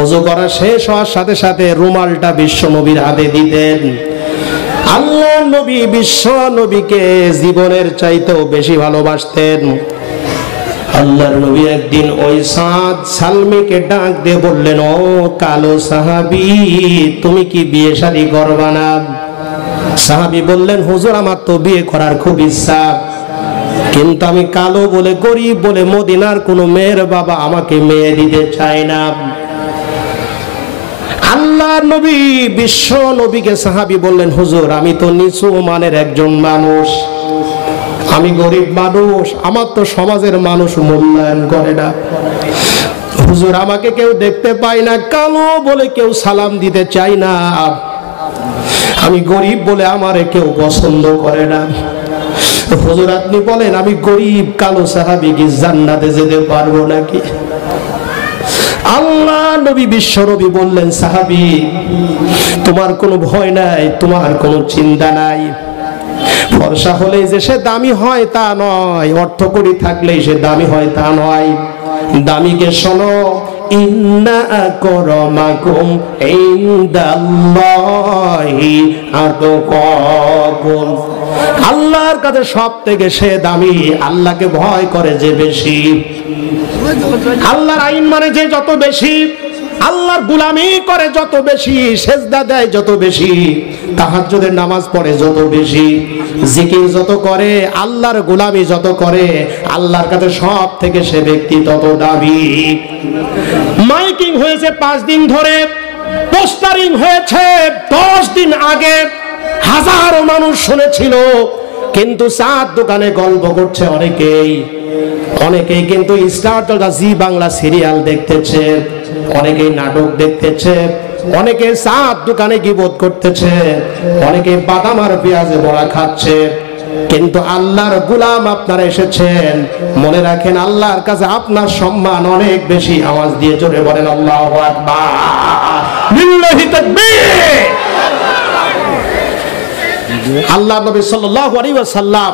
ওযু করা শেষ হওয়ার সাথে সাথে রুমালটা বিশ্ব নবীর হাতে দিতেন। আল্লাহ নবী বিশ্ব নবীকে জীবনের চাইতেও বেশি ভালোবাসতেন। আল্লাহর নবী একদিন ওই সাদ সালমিকে ডাক দিয়ে বললেন, ও কালো সাহাবী, তুমি কি বিয়ে শাদী করবা না? সাহাবী বললেন, হুজুর আমার তো বিয়ে করার খুব ইচ্ছা, কিন্তু আমি কালো বলে গরিব বলে মদিনার কোন মেয়ের বাবা আমাকে মেয়ে দিতে চায় না। আল্লাহর নবী বিশ্ব নবীকে সাহাবী বললেন, হুজুর আমি তো নিচু মানের একজন মানুষ, আমি গরিব মানুষ, আমার তো সমাজের মানুষ মূল্যায়ন করে না। হুজুর আমাকে কেউ দেখতে পায় না, কালো বলে কেউ সালাম দিতে চায় না, আমি গরিব বলে আমারে কেউ পছন্দ করে না। হুজুর আপনি বলেন আমি গরিব কালো সাহাবী কি জান্নাতে যেতে পারবো নাকি? আল্লাহ নবী বিশ্ব নবী বললেন, সাহাবী তোমার কোনো ভয় নাই, তোমার কোনো চিন্তা নাই। ফর্সা হলে যে সে দামি হয় তা নয়, অর্থ কড়ি থাকলেই সে দামি হয় তা নয়। দামিকে শোনো, ইন্না আকরামাকুম ইনদাল্লাহি আতকাকুম। আল্লাহর কাছে সব থেকে সে দামি, আল্লাহকে ভয় করে যে বেশি, আল্লাহর আইন মানে যে যত বেশি, আল্লাহর গোলামি করে যত বেশি, সেজদা দেয় যত বেশি, তাহাজ্জুদের নামাজ পড়ে যত বেশি, জিকির যত করে, আল্লাহর গোলামি যত করে, আল্লাহর কাছে সব থেকে সে ব্যক্তি তত দামি। মাইকিং হয়েছে 5 দিন ধরে, পোস্টারিং হয়েছে 10 দিন আগে, হাজারো মানুষ শুনেছিল, কিন্তু চার দোকানে গল্প করছে অনেকেই কিন্তু স্টার জলসা জি বাংলা সিরিয়াল দেখতেছে, অনেকেই নাটক দেখতেছে, অনেকে চার দোকানে গীবত করতেছে, অনেকে বাদাম আর পেঁয়াজে বড়া খাচ্ছে। কিন্তু আল্লাহর গোলাম আপনারা এসেছেন, মনে রাখেন আল্লাহর কাছে আপনার সম্মান অনেক বেশি। আওয়াজ দিয়ে জোরে বলেন আল্লাহু আকবার, লিল্লাহি তাকবীর। আল্লাহ নবী সাল্লাল্লাহু আলাইহি ওয়াসাল্লাম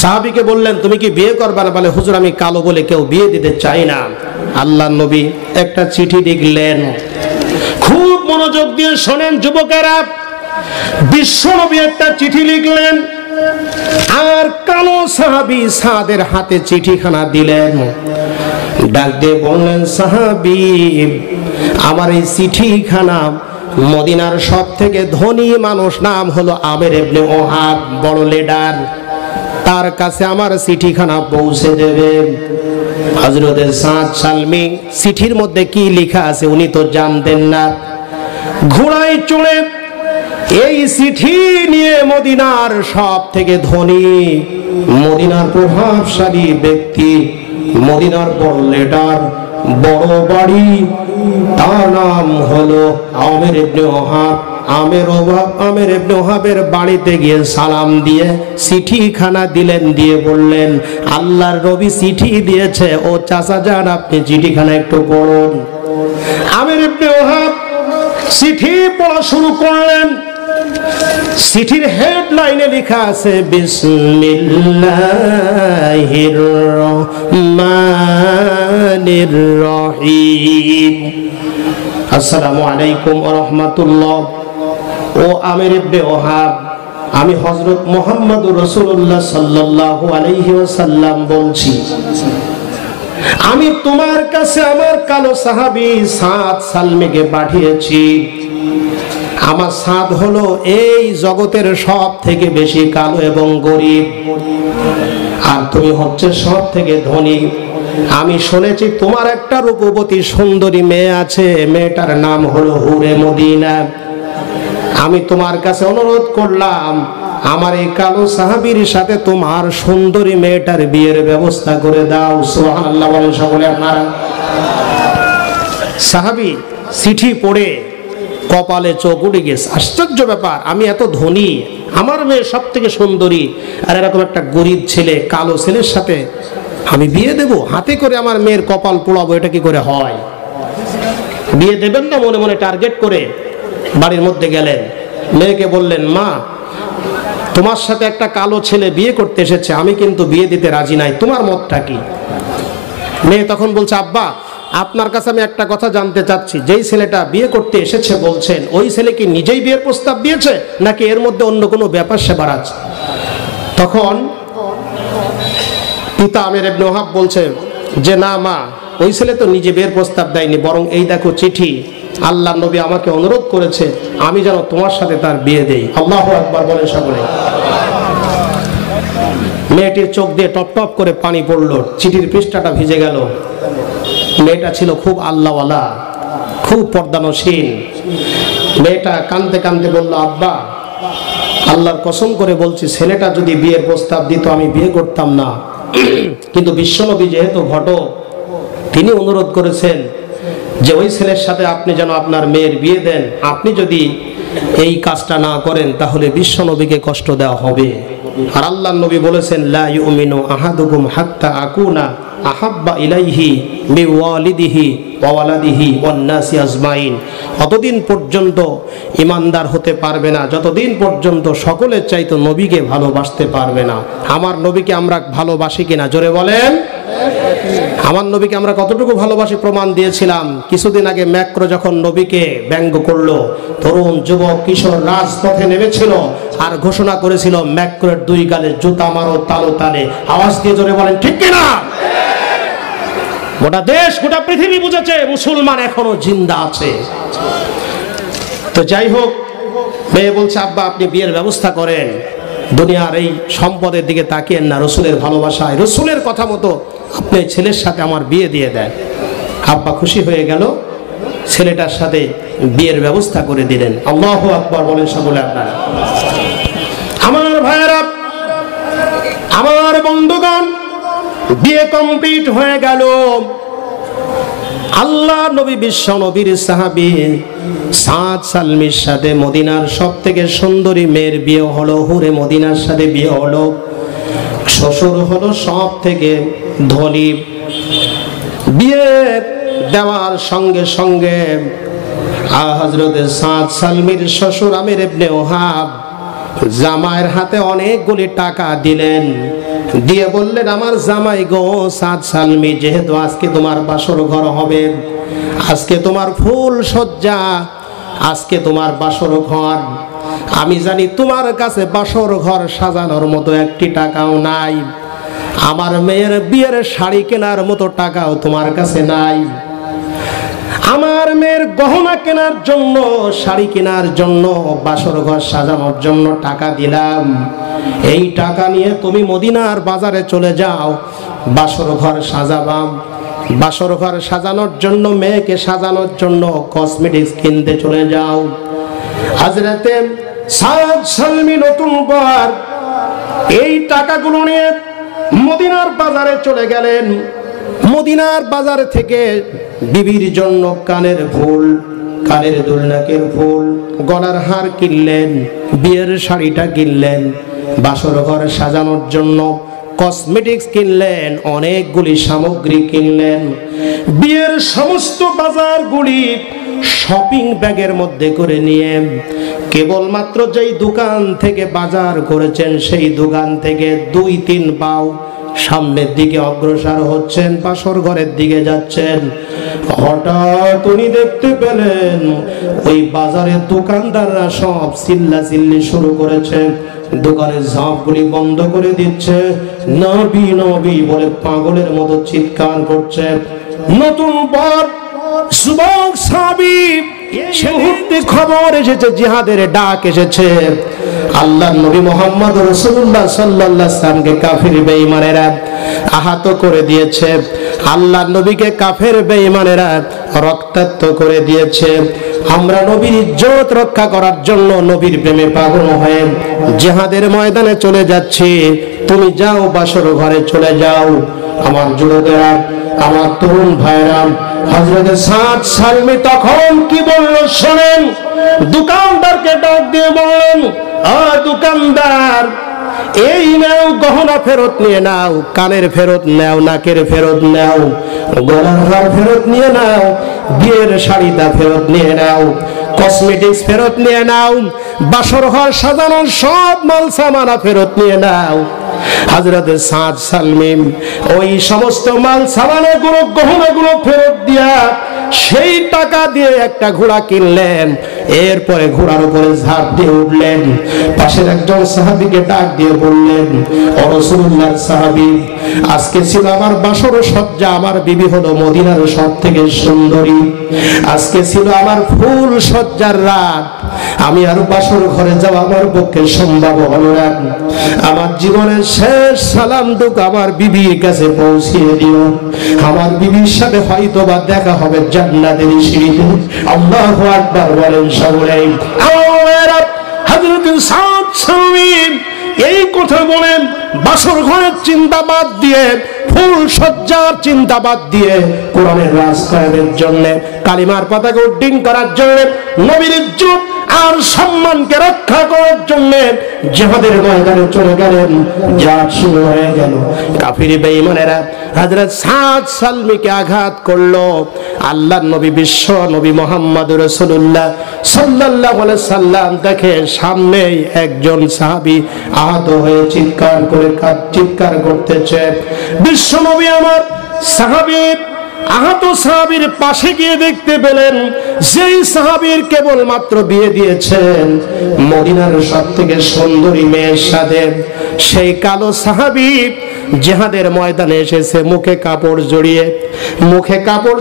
সাহাবীকে বললেন, তুমি কি বিয়ে করবে না? বলে, হুজুর আমি কালো বলে কেউ বিয়ে দিতে চাই না। আল্লাহ নবী একটা চিঠি লিখলেন, খুব মনোযোগ দিয়ে শোনেন যুবকেরা। বিশ্ব নবী একটা চিঠি লিখলেন, আর কালো সাহাবী সাদের হাতে চিঠিখানা দিলেন। ডাক দিয়ে বললেন, সাহাবী আমার এই চিঠিখানা মদিনার সব থেকে ধনী মানুষ নাম হলো আমের ইবনে ওহাব, বড় লিডার, তার কাছে আমার চিঠিখানা পৌঁছে দেবে। হযরতে সাদ সালমি চিঠির মধ্যে কি লেখা আছে উনি তো জানতেন না। ঘোড়ায় চড়ে এই চিঠি নিয়ে মদিনার সব থেকে ধনী, মদিনার প্রভাবশালী ব্যক্তি, মদিনার বড় লিডার, বড় বাড়ি, তার নাম হলো আমের ইবনে ওহাব। আমের ইবনে ওহাবের বাড়িতে গিয়ে সালাম দিয়ে চিঠিখানা দিলেন, দিয়ে বললেন, আল্লাহর নবী চিঠি দিয়েছে, ও চাচা যান আপনি চিঠিখানা একটু পড়ুন। আমের ইবনে ওহাব চিঠি পড়া শুরু করলেন। চিঠির হেডলাইনে লেখা আছে, বিসমিল্লাহির রহমানির রহিম, আসসালামু আলাইকুম ওয়া রাহমাতুল্লাহ। ও আমের ইবনে ওহাব, আমি হযরত মুহাম্মদুর রাসূলুল্লাহ সাল্লাল্লাহু আলাইহি ওয়াসাল্লাম বলছি, আমি তোমার কাছে আমার কালো সাহাবী সাদ সালমিকে পাঠিয়েছি। আমার সাদ হলো এই জগতের সব থেকে বেশি কালো এবং গরিব, আর তুমি হচ্ছে সব থেকে ধনী। আমি শুনেছি তোমার একটা রূপবতী সুন্দরী মেয়ে আছে, মেয়েটার নাম হলো হুরে মদিনা। আমি তোমার কাছে অনুরোধ করলাম, আমার এই কালো সাহাবীর সাথে তোমার সুন্দরী মেয়েটার বিয়ের ব্যবস্থা করে দাও। সুবহানাল্লাহ বলেন সকলে আপনারা। সাহাবী চিঠি পড়ে কপালে চোখ উঠে গেছে। আশ্চর্য ব্যাপার, আমি এত ধনী, আমার মেয়ে সব থেকে সুন্দরী, আর এরকম একটা গরিব ছেলে, কালো ছেলের সাথে আমি বিয়ে দেব? হাতে করে আমার মেয়ের কপাল পোড়াবো, এটা কি করে হয়? বিয়ে দেবেন না মনে মনে টার্গেট করে বাড়ির মধ্যে গেলেন। মেয়েকে বললেন, মা তোমার সাথে একটা কালো ছেলে বিয়ে করতে এসেছে, আমি কিন্তু বিয়ে দিতে রাজি নাই, তোমার মতটা কি? মেয়ে তখন বলছে, আব্বা আপনার কাছে আমি একটা কথা জানতে চাচ্ছি, যেই ছেলেটা বিয়ে করতে এসেছে বলছেন, ওই ছেলে কি নিজেই বিয়ের প্রস্তাব দিয়েছে নাকি এর মধ্যে অন্য কোনো ব্যাপার স্যাপার আছে? তখন পিতা আমির ইবনে ওহাব বলছে যে না মা, ওই ছেলে তো নিজে বিয়ের প্রস্তাব দেয়নি, বরং এই দেখো চিঠি, আল্লাহ নবী আমাকে অনুরোধ করেছে আমি যেন তোমার সাথে তার বিয়ে দেই। আল্লাহু আকবার বলেন সকলে। মেয়েটির চোখ দিয়ে টপ টপ করে পানি পড়লো, চিঠির পৃষ্ঠাটা ভিজে গেল। মেয়েটা ছিল খুব আল্লাহওয়ালা, খুব পর্দানশীল। মেয়েটা কাঁদতে কাঁদতে বলল, আব্বা আল্লাহর কসম করে বলছি, ছেলেটা যদি বিয়ের প্রস্তাব দিত আমি বিয়ে করতাম না, কিন্তু বিশ্বনবী যেহেতু ঘটক, তিনি অনুরোধ করেছেন যে ওই ছেলের সাথে আপনি যেন আপনার মেয়ের বিয়ে দেন, আপনি যদি এই কাজটা না করেন তাহলে বিশ্বনবীকে কষ্ট দেওয়া হবে। আর আল্লাহর নবী বলেছেন, লা ইউমিনু আহাদুকুম হাত্তা আকুনা আহাব্বা ইলাইহি বিওয়ালিদিহি ওয়া ওয়ালাদিহি ওয়ান নাসি আজমাইন। অতদিন পর্যন্ত ইমানদার হতে পারবে না যতদিন পর্যন্ত সকলের চাইতে নবীকে ভালোবাসতে পারবে না। আমার নবীকে আমরা ভালোবাসি কিনা জোরে বলেন। আমার নবীকে আমরা কতটুকু ভালোবাসি প্রমাণ দিয়েছিলাম। কিছুদিন আগে ম্যাক্রো যখন নবীকে ব্যঙ্গ করলো, তরুণ যুবক কিশোর রাজপথে নেমেছিল আর ঘোষণা করেছিল, ম্যাক্রোর দুই গালে জুতা মারো তালো তালে। আওয়াজ দিয়ে জোরে বলেন ঠিক কিনা। গোটা দেশ গোটা পৃথিবী বুঝেছে মুসলমান এখনো জিন্দা আছে। তো যাই হোক, মেয়ে বলছে, আব্বা আপনি বিয়ের ব্যবস্থা করেন, দুনিয়ার এই সম্পদের দিকে তাকিয়েন না, রসুলের ভালোবাসায় রসুলের কথা মতো আপনি ছেলের সাথে আমার বিয়ে দিয়ে দেন। আব্বা খুশি হয়ে গেল, ছেলেটার সাথে বিয়ের ব্যবস্থা করে দিলেন। আল্লাহু আকবার বলেন সকলে আপনারা। আমার ভাইয়েরা, আমার বন্ধুগণ, বিয়ে কমপ্লিট হয়ে গেল। আল্লাহ নবী বিশ্ব নবীর সাহাবী সাদ সালমির সাথে মদিনার সব থেকে সুন্দরী মেয়ের বিয়ে হলো, হুরে মদিনার সাথে বিয়ে হলো। শ্বশুর হলো সব থেকে ধনী। বিয়ে দেওয়ার সঙ্গে সঙ্গে হযরত সাদ সালমির শ্বশুর আমির ইবনে ওহাব জামাইয়ের হাতে অনেকগুলি টাকা দিলেন, দিয়ে বললেন, আমার জামাই গো সাদ সালমি, যেহেতু আজকে তোমার বাসর ঘর হবে, আজকে তোমার ফুল সজ্জা, আজকে তোমার বাসর ঘর, আমি জানি তোমার কাছে বাসর ঘর সাজানোর মতো একটি টাকাও নাই, আমার মেয়ের বিয়ের শাড়ি কেনার মতো টাকাও তোমার কাছে নাই, আমার মেয়ের গহনা কেনার জন্য, শাড়ি কেনার জন্য, বাসর ঘর সাজানোর জন্য টাকা দিলাম, এই টাকা নিয়ে তুমি মদিনার বাজারে চলে যাও, বাসর ঘর সাজাবাম। বাসর ঘর সাজানোর জন্য, মেয়েকে সাজানোর জন্য কসমেটিক্স কিনতে চলে যাও। হযরতে সাদ সালমি নতুন বর এই টাকাগুলো নিয়ে মদিনার বাজারে চলে গেলেন। মদিনার বাজার থেকে বিবির জন্য কানের ফুল, কানের দুল, নাকের ফুল, গলার হার কিনলেন, বিয়ের শাড়িটা কিনলেন, বাসর ঘর সাজানোর জন্য কসমেটিক্স কিনলেন, অনেকগুলি সামগ্রী কিনলেন। বিয়ের সমস্ত বাজারগুলি শপিং ব্যাগের মধ্যে করে নিয়ে কেবলমাত্র যেই দোকান থেকে বাজার করেছেন সেই দোকান থেকে 2-3 পাও সামনের দিকে অগ্রসর হচ্ছেন, বাসর ঘরের দিকে যাচ্ছেন। হঠাৎ উনি দেখতে পেলেন ওই বাজারের দোকানদাররা সব চিল্লাচিল্লি শুরু করেছে, দোকানের ঝাঁপগুলি বন্ধ করে দিচ্ছে, নবী নবী বলে পাগলের মতো চিৎকার করছে। নতুন বর যুবক সাহাবী, সেই মুহূর্তে খবর এসেছে, জিহাদের ডাক এসেছে। আল্লাহর নবী মুহাম্মদ রাসূলুল্লাহ সাল্লাল্লাহু আলাইহি ওয়াসাল্লামকে কাফির বেঈমানেরা আহত করে দিয়েছে, আল্লাহর নবীকে কাফের বেঈমানেরা রক্তাক্ত করে দিয়েছে। আমরা নবীর ইজ্জত রক্ষা করার জন্য নবীর প্রেমে পাগল হয়ে জিহাদের ময়দানে চলে যাচ্ছি, তুমি যাও বাসর ঘরে চলে যাও। আমার যুবকেরা, আমার তরুণ ভাইরা, হযরত সাদ সালমি তখন কি বলল শুনেন। দোকানদারকে ডাক দিয়ে বললেন, ও দোকানদার, এই নাও গহনা ফেরত নিয়ে নাও, কানের ফেরত নাও, নাকের ফেরত নাও, গলার হার ফেরত নিয়ে নাও, বিয়ের শাড়িটা ফেরত নিয়ে নাও। কসমেটিক্স ফেরত নিয়ে নাও, বাসর ঘর সাজানোর সব মাল সামানা ফেরত নিয়ে নাও। হযরতে সাদ সালমিন ওই সমস্ত মাল সামানাগুলো গহনাগুলো ফেরত দিয়া সেই টাকা দিয়ে একটা ঘোড়া কিনলেন। এরপরে ঘোড়ার উপরে ঝাঁপ দিয়ে উঠলেন। পাশের একজন সাহাবীকে ডাক দিয়ে বললেন, ও রাসূলুল্লাহর সাহাবী, আজকে ছিল আমার বাসর সজ্জা, আমার বিবি হলো মদিনার সব থেকে সুন্দরী, আজকে ছিল আমার ফুল সজ্জার রাত, আমি আর বাসর ঘরে যাওয়া আমার পক্ষে সম্ভব হলো না। আমার জীবনের শেষ সালামটুকু আমার বিবির কাছে পৌঁছিয়ে দিও, আমার বিবির সাথে হয়তো বা দেখা হবে জান্নাতের সিঁড়িতে। আল্লাহু আকবার বলেন সকলে। হযরত সাদ সালমিন এই কথা বলেন, বাসর ঘরের চিন্তা বাদ দিয়ে, ফুল সজ্জার চিন্তা বাদ দিয়ে, কোরআনের রাজ কায়েমের জন্য, কালিমার পতাকা উড্ডীন করার জন্য, নবীর ইজ্জত আর সম্মানকে রক্ষা করার জন্য জিহাদের ময়দানে চলে গেলেন। জিহাদ শুরু হয়ে গেল। কাফির বেঈমানেরা হযরত সাদ সালমিকে আঘাত করলো। আল্লাহর নবী, বিশ্ব নবী মুহাম্মদুর রাসূলুল্লাহ সাল্লাল্লাহু আলাইহি সাল্লাম দেখে সামনেই একজন সাহাবী আহত হয়ে চিৎকার করতেছে। বিশ্ব নবী আমার সাহাবীর আহত সাহাবীর পাশে গিয়ে দেখতে পেলেন যেই সাহাবীর কেবল মাত্র বিয়ে দিয়েছেন মদিনার সব থেকে সুন্দরী মেয়ের সাথে, সেই কালো সাহাবী জিহাদের ময়দানে এসেছে মুখে কাপড়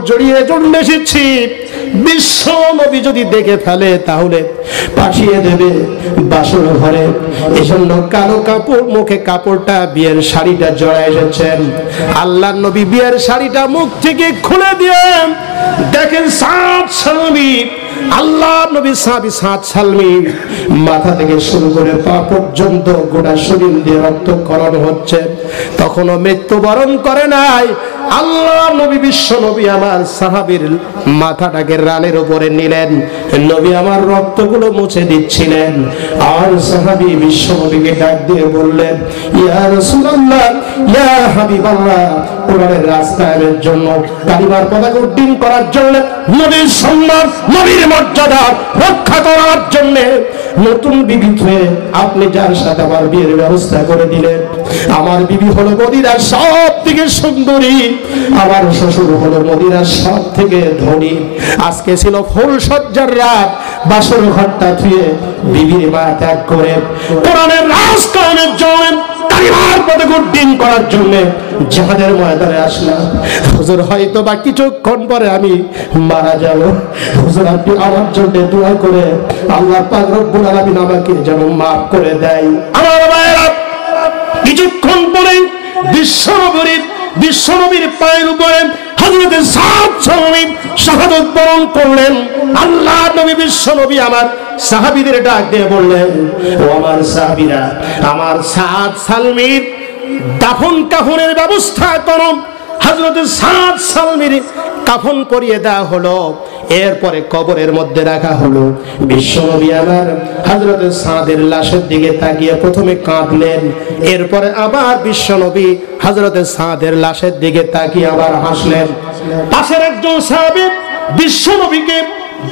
জড়িয়ে জন্য এসেছি। বিশ্ব নবী যদি দেখে ফেলে তাহলে পাঠিয়ে দেবে বাসর ঘরে। এজন্য কালো কাপড়, মুখে কাপড়টা, বিয়ের শাড়িটা জড়ায় এসেছেন। আল্লাহর নবী বিয়ের শাড়িটা মুখ থেকে খুলে দিয়ে দেখেন সাদ সালমি, আল্লাহ নবী সাদ সালমি মাথা থেকে শুরু করে পা পর্যন্ত গোটা শরীর দিয়ে রক্তক্ষরণ হচ্ছে। তখনও মৃত্যুবরণ করে নাই। আল্লাহ নবী, বিশ্ব নবী আমার সাহাবীর মাথাটাকে রানের উপরে নিলেন, নবী আমার রক্তগুলো মুছে দিচ্ছিলেন। আর সাহাবী বিশ্ব নবীকে ডাক দিয়ে বললেন, ইয়া রাসূলুল্লাহ, ইয়া হাবিবাল্লাহ, কোরআনের রাস্তায়ের জন্য, কালিমার পতাকা উড্ডীন করার জন্য, নবীর সম্মান, নবীর মর্যাদা রক্ষা করার জন্য নতুন বিবি হয়ে আপনি যার সাথে আমার বিয়ের ব্যবস্থা করে দিলেন। আমার বিবি হলো মদিনার সব থেকে সুন্দরী, আমার শ্বশুর হলো মদিনার সব থেকে ধনী। আজকে ছিল ফুল সজ্জার রাত, বাসর ঘরটা ধুয়ে বিবির মা ত্যাগ করে কোরআনের রাজ কায়েমের জন্য, কালিমার পতাকা উড্ডীন করার জন্য জিহাদের ময়দানে আসলাম। হুজুর হয়তো বা কিছুক্ষণ পরে আমি মারা যাব, হুজুর আপনি আমার জন্য দোয়া করে আল্লাহ পাক রব্বুল আলামিন আমাকে যেন মাফ করে দেয়। আমার ভাইরা, কিছুক্ষণ পরে বিশ্বনবীর পায়ের উপরে হযরত সাদ সালমিন শাহাদাত বরণ করলেন। আল্লাহ নবী, বিশ্ব নবী আমার সাহাবীদের ডাক দিয়ে বললেন, ও আমার সাহাবীরা, আমার সাদ সালমির দাফন কাফনের ব্যবস্থা করো। হযরত সাদ সালমির কাফন করিয়ে দেওয়া হলো। এরপরে কবরের মধ্যে রাখা হলো। বিশ্বনবী আমার হযরত সাদের লাশের দিকে তাকিয়ে প্রথমে কাঁদলেন, এরপরে আবার বিশ্বনবী হযরত সাদের লাশের দিকে তাকিয়ে আবার হাসলেন। পাশের একজন সাহাবী বিশ্বনবীকে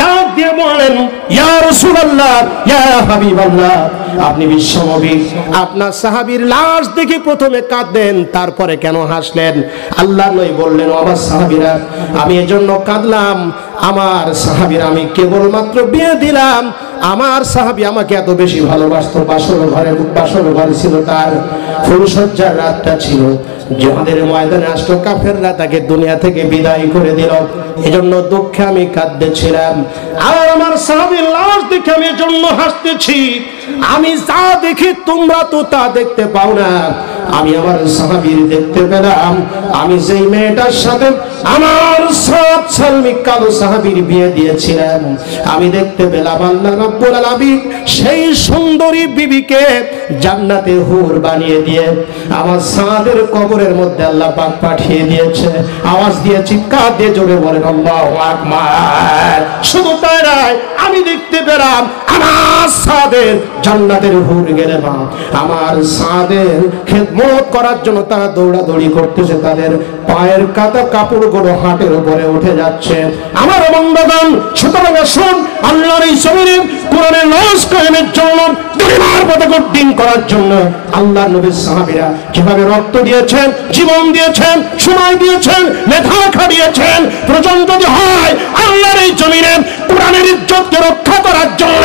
ডাক দিয়ে বললেন, ইয়া রাসূলুল্লাহ, ইয়া হাবিবাল্লাহ, আপনি বিশ্বনবী, আপনার সাহাবীর লাশ দেখে প্রথমে কাঁদলেন, তারপরে কেন হাসলেন? আল্লাহর নবী বললেন, আমার সাহাবীরা, আমি এজন্য কাঁদলাম, আমার সাহাবীরা, আমি কেবলমাত্র বিয়ে দিলাম, আমার সাহাবী আমাকে এত বেশি ভালোবাসতো। বাসর ঘরে ছিল তার, ফুলসজ্জার রাতটা ছিল, জিহাদের ময়দানে আসলো, কাফেররা তাকে দুনিয়া থেকে বিদায় করে দিল। এজন্য দুঃখে আমি কাঁদতেছিলাম। আর আমার সাহাবীর লাশ দেখে আমি এজন্য হাসতেছি। আমি যা দেখি তোমরা তো তা দেখতে পাও না, আমি আমার সাহাবীর দেখতে পেলাম। আমি যেই মেয়েটার সাথে আমার সাদ সালমি কালো সাহাবীর বিয়ে দিয়েছিলাম, আমি দেখতে পেলাম আল্লাহ রাব্বুল আলামিন সেই সুন্দরী বিবিকে জান্নাতে হুর বানিয়ে দিয়ে আমার সাদের কবরের মধ্যে আল্লাহ পাক পাঠিয়ে দিয়েছে। আওয়াজ দিয়ে চিৎকার দিয়ে জোরে বলেন আল্লাহু আকবার। শুধু তাই নয়, আমি দেখতে পেলাম আমার আমার সাদের জান্নাতের হুর গেলে মা আমার সাদের খেদমত করার জন্য তারা দৌড়াদৌড়ি করতেছে, তাদের পায়ের কাটা কাপড়গুলো হাটের উপরে উঠে যাচ্ছে। আমার বন্ধুগণ, সুতরাং আসুন আল্লাহর এই জমিনে কোরআনের লস কায়েমের জন্য পরিবার পথে কঠিন করার জন্য আল্লাহর নবীর সাহাবীরা কিভাবে রক্ত দিয়েছেন, জীবন দিয়েছেন, সময় দিয়েছেন, মেধা খাটিয়েছেন। প্রয়োজন যদি হয় আল্লাহর এই জমিনে কোরআনের ইজ্জতকে রক্ষা করার জন্য,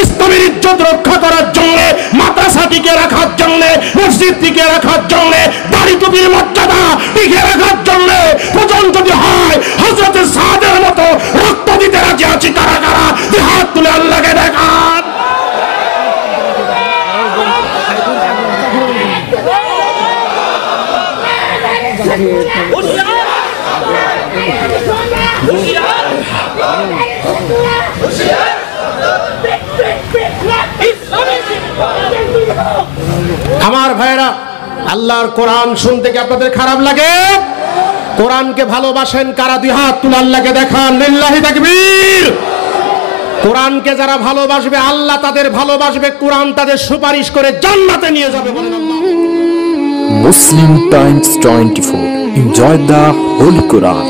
ইসলামের ইজ্জত রক্ষা করার জন্য, মাদ্রাসা টিকে রাখার জন্য, মসজিদ টিকে রাখার জন্য, দাড়ি টুপির মর্যাদা টিকে রাখার জন্য প্রয়োজন যদি হয় হযরত সাদের মতো রক্ত দিতে রাজি আছি। কারা কারা হাত তুলে আল্লাহকে দেখান। আমার ভাইরা, আল্লাহর কোরআন শুনতে কি আপনাদের খারাপ লাগে? কোরআনকে ভালোবাসেন কারা? দুই হাত তুলে আল্লাহকে দেখান। লিল্লাহি তাকবীর। কোরআনকে যারা ভালোবাসবে আল্লাহ তাদের ভালোবাসবে, কোরআন তাদের সুপারিশ করে জান্নাতে নিয়ে যাবে। বলেন আল্লাহ। Muslim Times 24. Enjoy the Holy Quran.